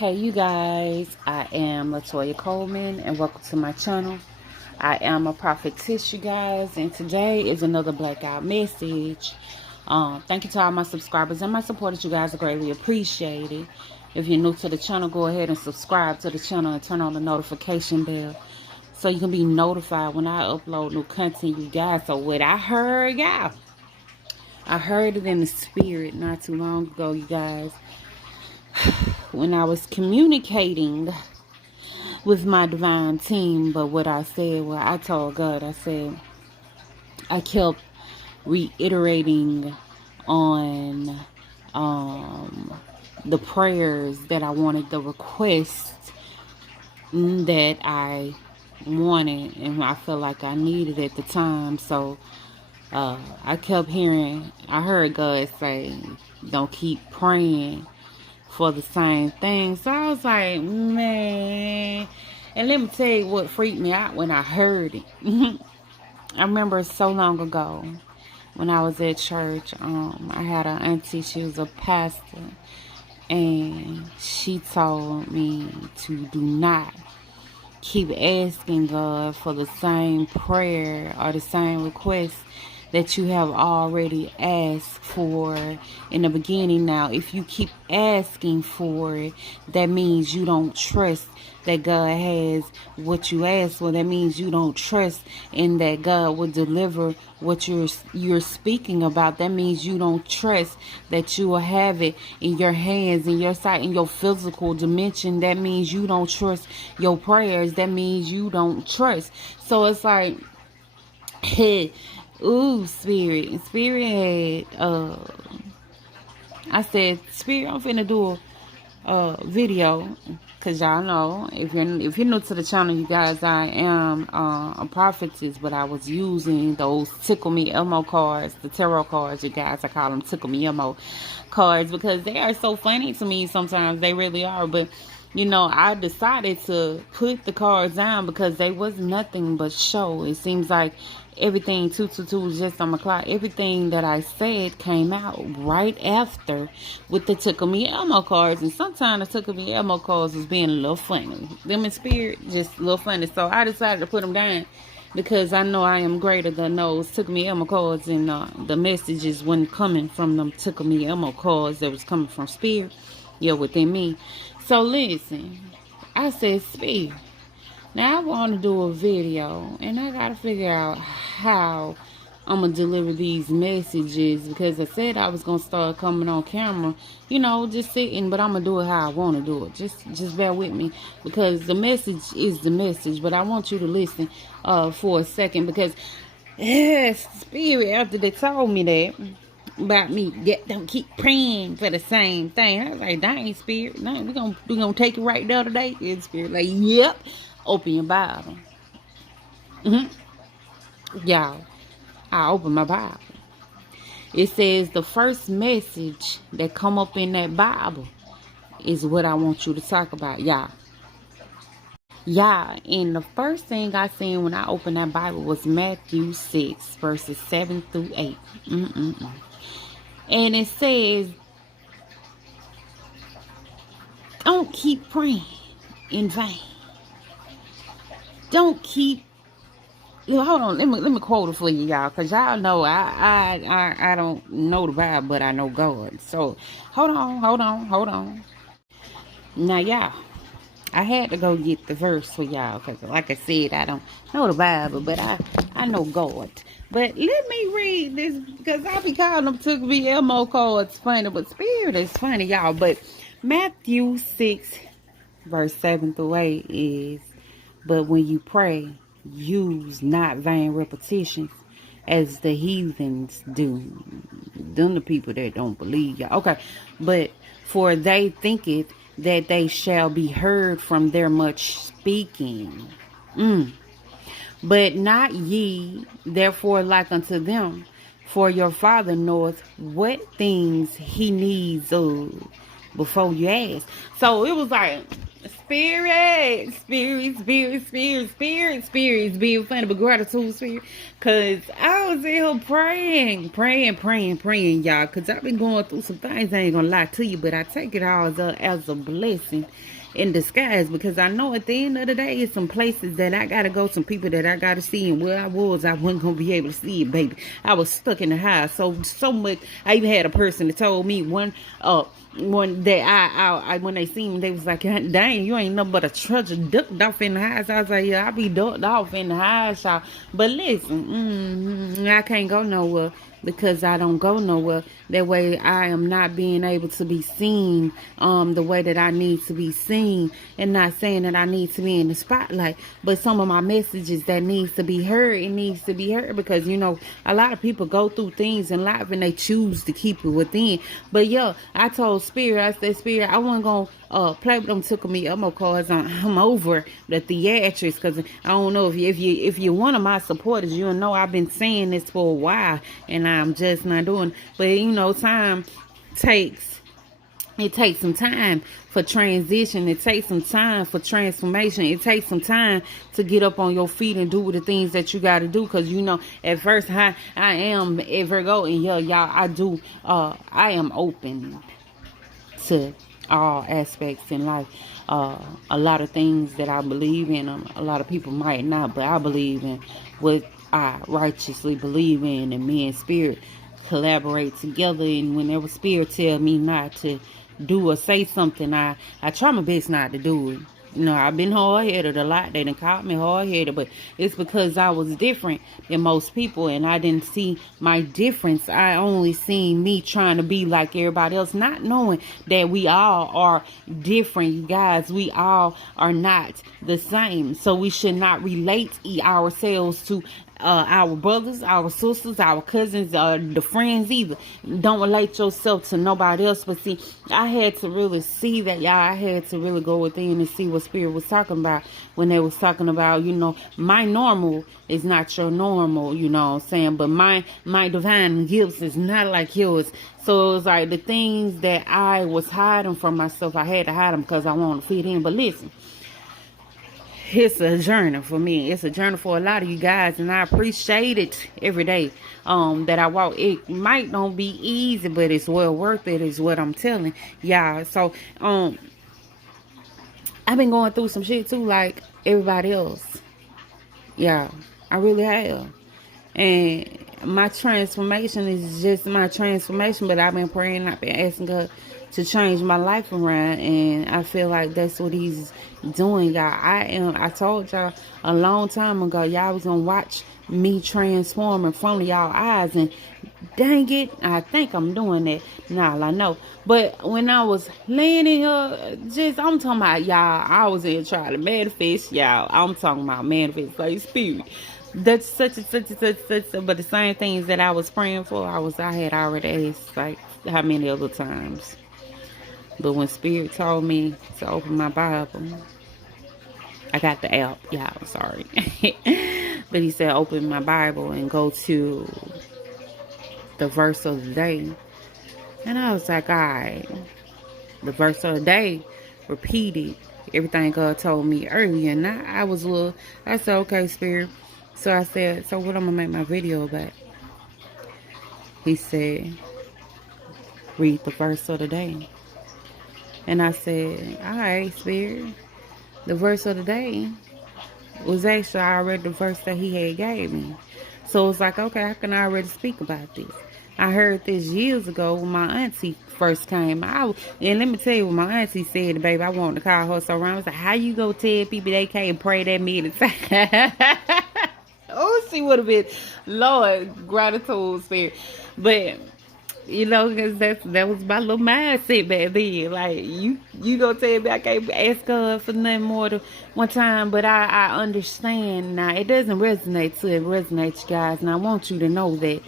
Hey you guys, I am Latoya Coleman and welcome to my channel. I am a prophetess, you guys, and today is another blackout message. Thank you to all my subscribers and my supporters. You guys are greatly appreciated. If you're new to the channel, go ahead and subscribe to the channel and turn on the notification bell so you can be notified when I upload new content, you guys. So what I heard, y'all, I heard it in the spirit not too long ago, you guys, when I was communicating with my divine team. But what I said, well, I told God, I said, I kept reiterating on the prayers that I wanted, the requests that I wanted and I felt like I needed at the time. So I kept hearing, I heard God say, don't keep praying for the same thing. So I was like, man. And let me tell you what freaked me out when I heard it. I remember so long ago when I was at church, I had an auntie, she was a pastor, and she told me to do not keep asking God for the same prayer or the same request that you have already asked for in the beginning. Now, if you keep asking for it, that means you don't trust that God has what you asked for. That means you don't trust in that God will deliver what you're speaking about. That means you don't trust that you will have it in your hands, in your sight, in your physical dimension. That means you don't trust your prayers. That means you don't trust. So it's like, hey, ooh, Spirit had, I said, Spirit, I'm finna do a video, cause y'all know, if you're new to the channel, you guys, I am a prophetess, but I was using those Tickle Me Elmo cards, the tarot cards, you guys. I call them Tickle Me Elmo cards because they are so funny to me sometimes. They really are. But you know, I decided to put the cards down because they was nothing but show. It seems like everything 222 was just on my clock. Everything that I said came out right after with the Tickle Me Elmo cards. And sometimes the Tickle Me Elmo cards was being a little funny. Them in spirit, just a little funny. So I decided to put them down because I know I am greater than those Tickle Me Elmo cards. And the messages wasn't coming from them Tickle Me Elmo cards. That was coming from spirit, yeah, within me. So listen, I said, Spirit, now I want to do a video and I got to figure out how I'm going to deliver these messages, because I said I was going to start coming on camera, you know, just sitting, but I'm going to do it how I want to do it. Just bear with me, because the message is the message, but I want you to listen for a second, because Spirit, after they told me that about me, don't keep praying for the same thing, I was like, dang, Spirit, dang, we're gonna take it right there today. And Spirit like, yep, open your Bible. Y'all, I open my Bible. It says the first message that come up in that Bible is what I want you to talk about, y'all. And the first thing I seen when I opened that Bible was Matthew 6, verses 7 through 8. And it says, don't keep praying in vain. Don't keep, hold on, let me quote it for you, y'all, because y'all know I don't know the Bible, but I know God. So hold on. Now, y'all, I had to go get the verse for y'all, because like I said, I don't know the Bible, but I know God. But let me read this, because I be calling them Tickle Me Elmo cards funny, but Spirit is funny, y'all. But Matthew 6, verse 7 through 8 is, but when you pray, use not vain repetitions as the heathens do. Them the people that don't believe, y'all. Okay, but for they thinketh that they shall be heard from their much speaking. But not ye therefore like unto them, for your Father knoweth what things he needs of before you ask. So it was like, Spirits being funny, but gratitude spirit. Cause I was in here praying, y'all. Cause I've been going through some things. I ain't gonna lie to you, but I take it all as a blessing in disguise, because I know at the end of the day, it's some places that I gotta go, some people that I gotta see, and where I wasn't gonna be able to see it, baby. I was stuck in the house so much. I even had a person that told me one day I when they seen me, they was like, dang, you ain't nothing but a treasure ducked off in the house. I was like, yeah, I be ducked off in the house, y'all. But listen, I can't go nowhere, because I don't go nowhere. That way I am not being able to be seen the way that I need to be seen. And not saying that I need to be in the spotlight, but some of my messages that needs to be heard, it needs to be heard, because you know, a lot of people go through things in life and they choose to keep it within. But yeah, I told Spirit, I said, Spirit, I wasn't gonna play with them tickle me up, cause I'm over the theatrics. Cause I don't know if you're one of my supporters, you'll know I've been saying this for a while, and I'm just not doing. But you know, time takes some time for transition. It takes some time for transformation. It takes some time to get up on your feet and do the things that you got to do. Because, you know, at first I am a Virgo, and yeah, y'all, I am open to all aspects in life. A lot of things that I believe in, a lot of people might not, but I believe in what I righteously believe in, and me and Spirit collaborate together. And whenever Spirit tell me not to do or say something, I try my best not to do it. You know, I've been hard-headed a lot. They done called me hard-headed, but it's because I was different than most people, and I didn't see my difference. I only seen me trying to be like everybody else, not knowing that we all are different, you guys. We all are not the same, so we should not relate ourselves to our brothers, our sisters, our cousins, the friends either. Don't relate yourself to nobody else. But see, I had to really see that, y'all. I had to really go within and see what Spirit was talking about when they was talking about, you know, my normal is not your normal, you know what I'm saying? But my divine gifts is not like yours. So it was like the things that I was hiding from myself, I had to hide them because I want to fit in. But listen, it's a journey for me. It's a journey for a lot of you guys, and I appreciate it every day that I walk. It might not be easy, but it's well worth it, is what I'm telling y'all. So I've been going through some shit too, like everybody else. Yeah, I really have. And my transformation is just my transformation, but I've been praying, I've been asking God to change my life around, and I feel like that's what he's doing, y'all. I told y'all a long time ago, y'all was gonna watch me transform in front of y'all eyes, and dang it, I think I'm doing that. Nah, I know. But when I was laying in here, I'm talking about, y'all, I was in trying to manifest, y'all. I'm talking about manifest like Spirit. That's such, but the same things that I was praying for, I had already asked, like, how many other times. But when Spirit told me to open my Bible, I got the app, y'all, sorry. But he said, open my Bible and go to the verse of the day. And I was like, all right. The verse of the day repeated everything God told me earlier. And I said, okay, Spirit. So I said, so what I'm going to make my video about? He said, read the verse of the day. And I said, all right, Spirit. The verse of the day was actually already the verse that he had gave me. So it's like, okay, I can already speak about this. I heard this years ago when my auntie first came out. And let me tell you what my auntie said, baby. I wanted to call her so around. I was like, how you go tell people they can't pray that many times? Oh, she would have been, Lord, gratitude, Spirit. But you know, because that was my little mindset back then. Like, you gonna tell me I can't ask God for nothing more than one time, but I understand now. It doesn't resonate till it resonates, you guys. And I want you to know that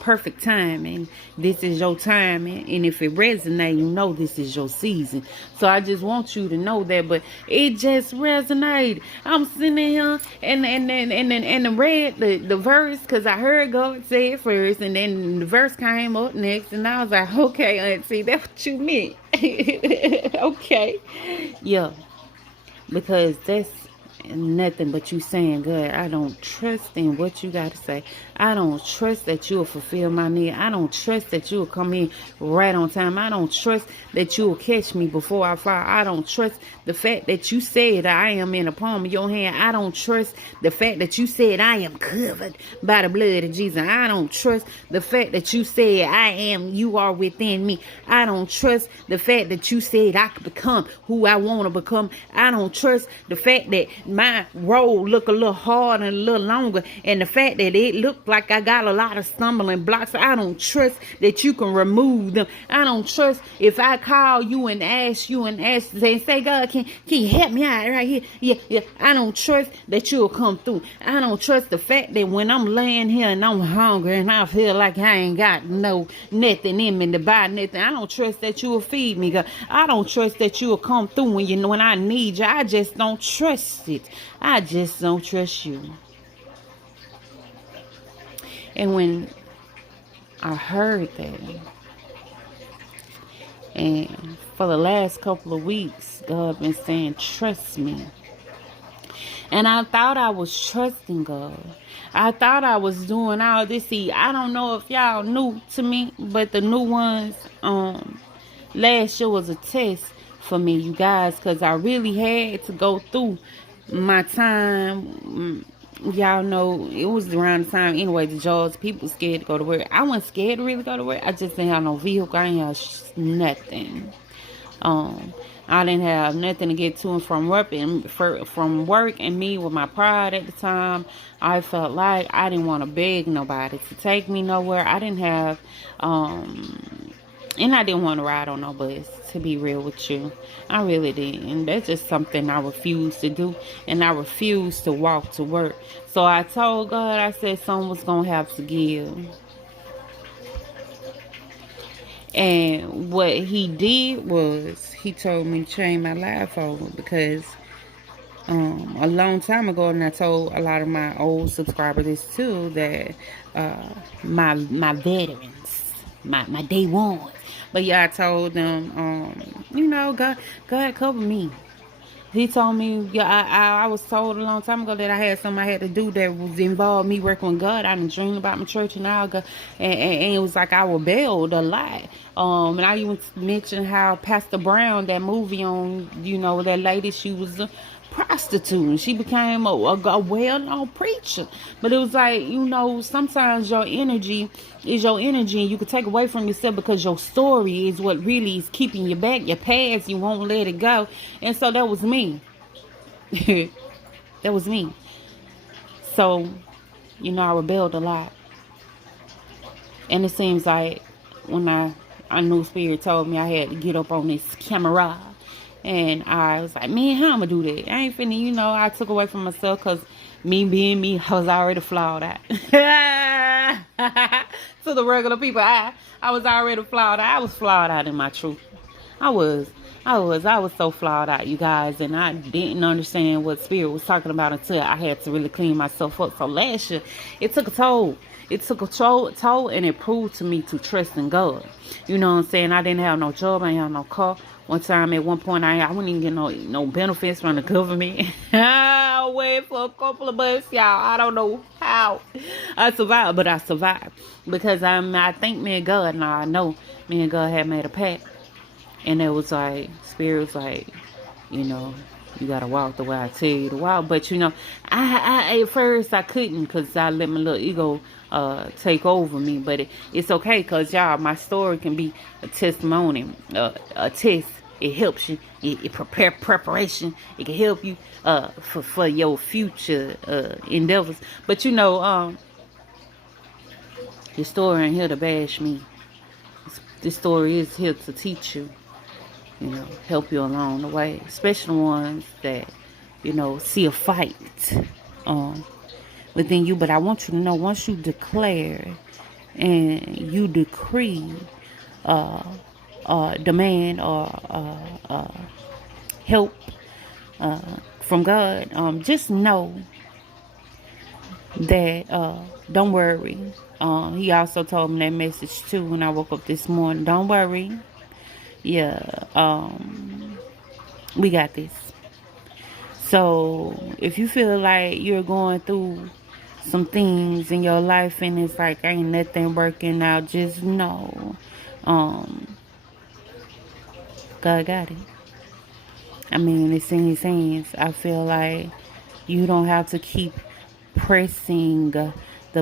perfect timing, this is your timing. And if it resonates, you know this is your season. So I just want you to know that. But it just resonated. I'm sitting here and read the verse, because I heard God say it first, and then the verse came up next, and I was like, okay, auntie, that's what you meant. Okay. Yeah. because that's nothing but you saying, "God, I don't trust in what you got to say. I don't trust that you'll fulfill my need. I don't trust that you'll come in right on time. I don't trust that you'll catch me before I fall. I don't trust the fact that you said I am in the palm of your hand. I don't trust the fact that you said I am covered by the blood of Jesus. I don't trust the fact that you said you are within me. I don't trust the fact that you said I could become who I want to become. I don't trust the fact that my road look a little hard and a little longer, and the fact that it looked like I got a lot of stumbling blocks. I don't trust that you can remove them. I don't trust if I call you and ask you and say, God, can you help me out right here? Yeah. I don't trust that you'll come through. I don't trust the fact that when I'm laying here and I'm hungry and I feel like I ain't got nothing in me to buy nothing, I don't trust that you'll feed me, God. I don't trust that you'll come through when I need you. I just don't trust it. I just don't trust you. And when I heard that, and for the last couple of weeks, God been saying, trust me. And I thought I was trusting God. I thought I was doing all this. See, I don't know if y'all new to me, but the new ones, last year was a test for me, you guys, because I really had to go through my time. Y'all know it was around the time anyway, the jobs, people scared to go to work. I wasn't scared to really go to work. I just didn't have no vehicle. I didn't have nothing. I didn't have nothing to get to and from work, and me with my pride at the time, I felt like I didn't want to beg nobody to take me nowhere. I didn't have, and I didn't want to ride on no bus, to be real with you. I really didn't. That's just something I refused to do, and I refused to walk to work. So I told God, I said, someone was going to have to give. And what he did was he told me to change my life over, because a long time ago, and I told a lot of my old subscribers this too, that my veterans, my day ones, but yeah, I told them, God covered me. He told me, I was told a long time ago that I had something I had to do that was involved me working with God. I didn't dream about my church and all, and it was like I rebelled a lot. And I even mentioned how Pastor Brown, that movie on, that lady, she was a prostitute, and she became a well-known preacher. But it was like, sometimes your energy is your energy, and you can take away from yourself because your story is what really is keeping you back. Your past, you won't let it go. And so that was me. That was me. So, I rebelled a lot. And it seems like when I knew Spirit told me I had to get up on this camera, and I was like, man, how I'm gonna do that? I ain't finna, I took away from myself, because me being me, I was already flawed out. To the regular people, I was already flawed out. I was flawed out in my truth. I was so flawed out, you guys, and I didn't understand what Spirit was talking about until I had to really clean myself up. So last year, it took a toll. It took a toll, and it proved to me to trust in God. You know what I'm saying? I didn't have no job. I didn't have no car. At one point, I wouldn't even get no benefits from the government. I waited for a couple of months, y'all. I don't know how I survived, but I survived. Because I think me and God, now I know me and God had made a pact. And it was like, Spirit was like, you gotta walk the way I tell you to walk. But I at first I couldn't, because I let my little ego take over me. But it's okay, because y'all, my story can be a testimony, a test. It helps you. It preparation. It can help you for your future endeavors. But your story ain't here to bash me. This story is here to teach you. Help you along the way, especially ones that, see a fight within you. But I want you to know, once you declare and you decree, demand or help from God, just know that don't worry. He also told me that message too when I woke up this morning. Don't worry. Yeah, we got this. So if you feel like you're going through some things in your life and it's like ain't nothing working out, just know God got it. I mean, it's in his hands. I feel like you don't have to keep pressing the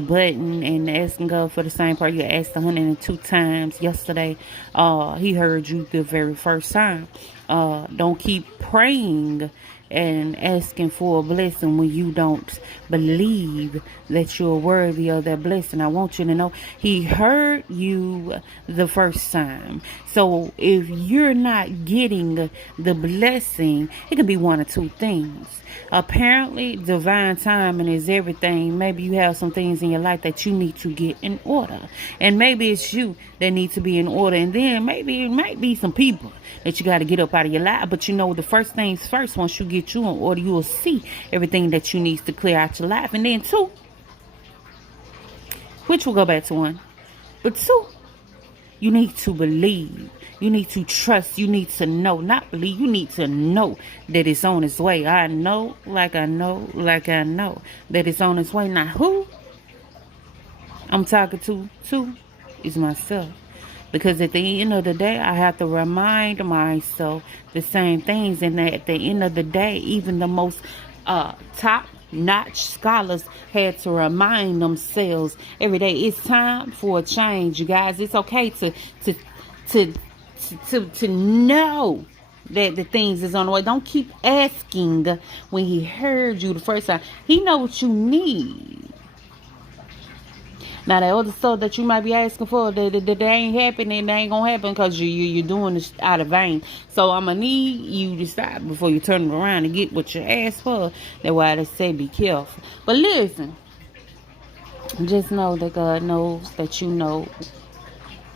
button and asking God for the same part you asked 102 times yesterday. He heard you the very first time. Don't keep praying and asking for a blessing when you don't believe that you're worthy of that blessing. I want you to know he heard you the first time. So if you're not getting the blessing, it could be one or two things. Apparently, divine timing is everything. Maybe you have some things in your life that you need to get in order. And maybe it's you that need to be in order. And then maybe it might be some people that you got to get up out of your life. But you know, the first things first, once you get you in order, you will see everything that you need to clear out your life. And then two, which will go back to one. But two, you need to believe. You need to trust. You need to know. Not believe. You need to know that it's on its way. I know, like I know, like I know that it's on its way. Now, who I'm talking to is myself. Because at the end of the day, I have to remind myself the same things. And at the end of the day, even the most top-notch scholars had to remind themselves every day, it's time for a change, you guys. It's okay to know that the things is on the way. Don't keep asking when he heard you the first time. He know what you need. Now, the other stuff that you might be asking for, that ain't happening, they ain't gonna happen because you're doing this out of vain. So I'm gonna need you to stop before you turn it around and get what you asked for. That's why they say be careful. But listen, just know that God knows that you know.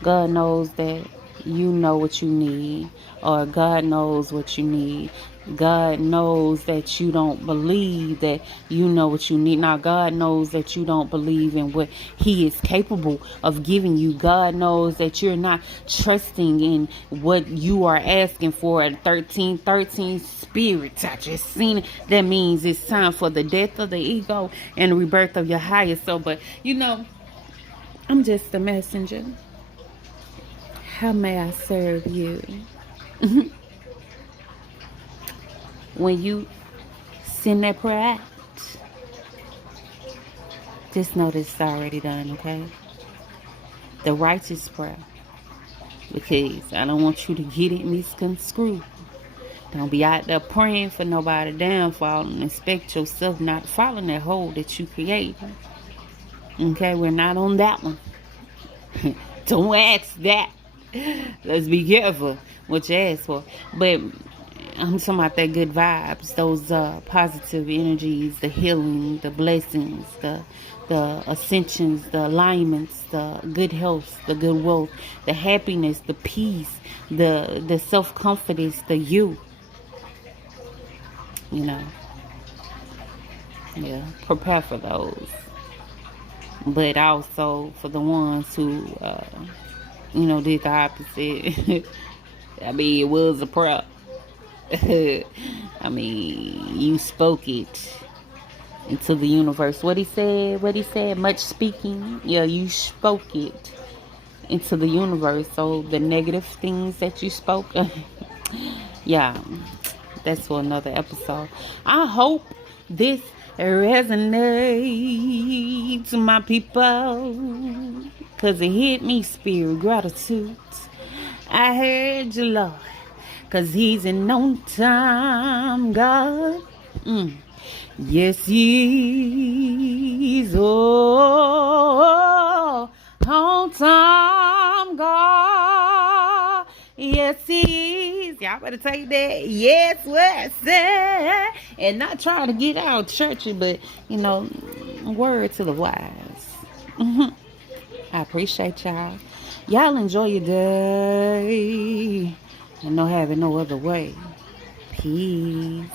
God knows that you know what you need, or God knows what you need. God knows that you don't believe that you know what you need. Now, God knows that you don't believe in what he is capable of giving you. God knows that you're not trusting in what you are asking for. At 1313 spirits, I just seen it. That means it's time for the death of the ego and the rebirth of your higher self. But, you know, I'm just a messenger. How may I serve you? When you send that prayer out, just know that it's already done, okay? The righteous prayer. Because I don't want you to get it misconstrued. Don't be out there praying for nobody downfall and expect yourself not to fall in that hole that you created. Okay, we're not on that one. Don't ask that. Let's be careful what you ask for. But I'm talking about that good vibes, those positive energies, the healing, the blessings, the ascensions, the alignments, the good health, the good wealth, the happiness, the peace, the self-confidence, the you. You know. Yeah, prepare for those. But also for the ones who, did the opposite. I mean, it was a prep. I mean, you spoke it into the universe. What he said, much speaking. Yeah, you spoke it into the universe. So the negative things that you spoke, yeah, that's for another episode. I hope this resonates, my people, because it hit me, spirit gratitude. I heard you, Lord, because he's an on-time God. Yes, he's on-time God. Yes, he is. Y'all better take that. Yes, what say? And not trying to get out churchy, but, word to the wise. I appreciate y'all. Y'all enjoy your day. And no having no other way. Peace.